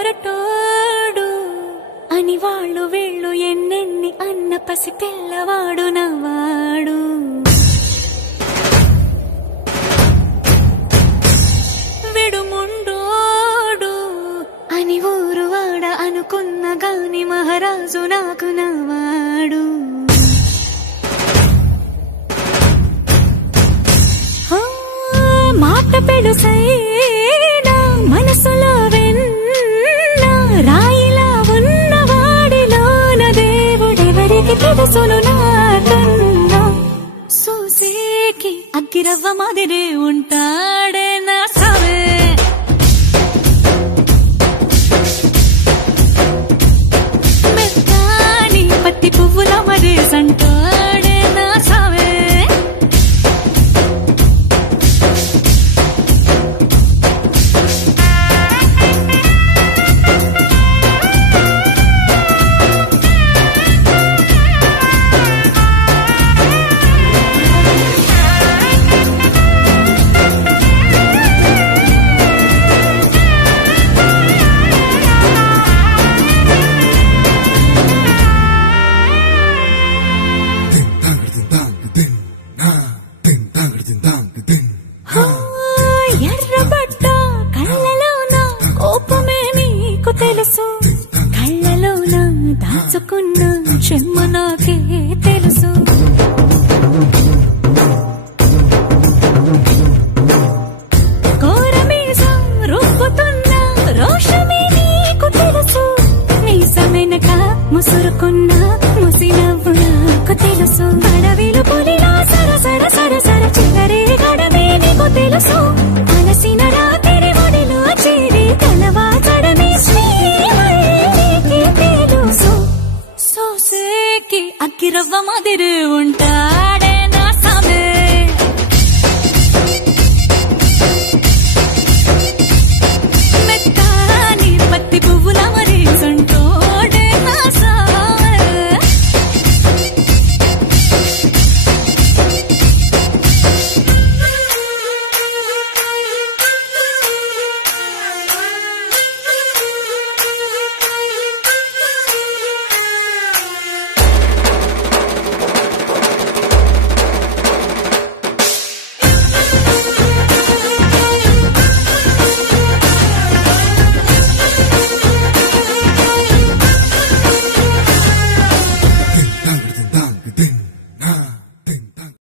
మొరటోడు అని వాళ్ళు వీళ్ళు ఎన్నెన్ని అన్న పసి పిల్లవాడు నవ్వాడు. విడుముండోడు అని ఊరు వాడ అనుకున్న గాని మహారాజు నాకు నవ్వాడు. మాట పెడుసైనా మనసులో వెన్న రాయిలా ఉన్నవాడిలోన దేవుడెవరికి తెలుసును నాకన్నా. సూసేకి అగ్గిరవ్వ మాదిరే ఉంటాడే నా సావే. మెత్తాని పత్తి పువ్వుల మరే సంటాడే నా సావే. ఎర్రబడ్డ కళ్ళలోన కోపమే నీకు తెలుసు, కళ్ళలోన దాచుకున్న చెమ్మ నాకే తెలుసు. కోరమీసం రూపుతున్న రోషమే నీకు తెలుసు, మీసమెనక ముసురుకున్న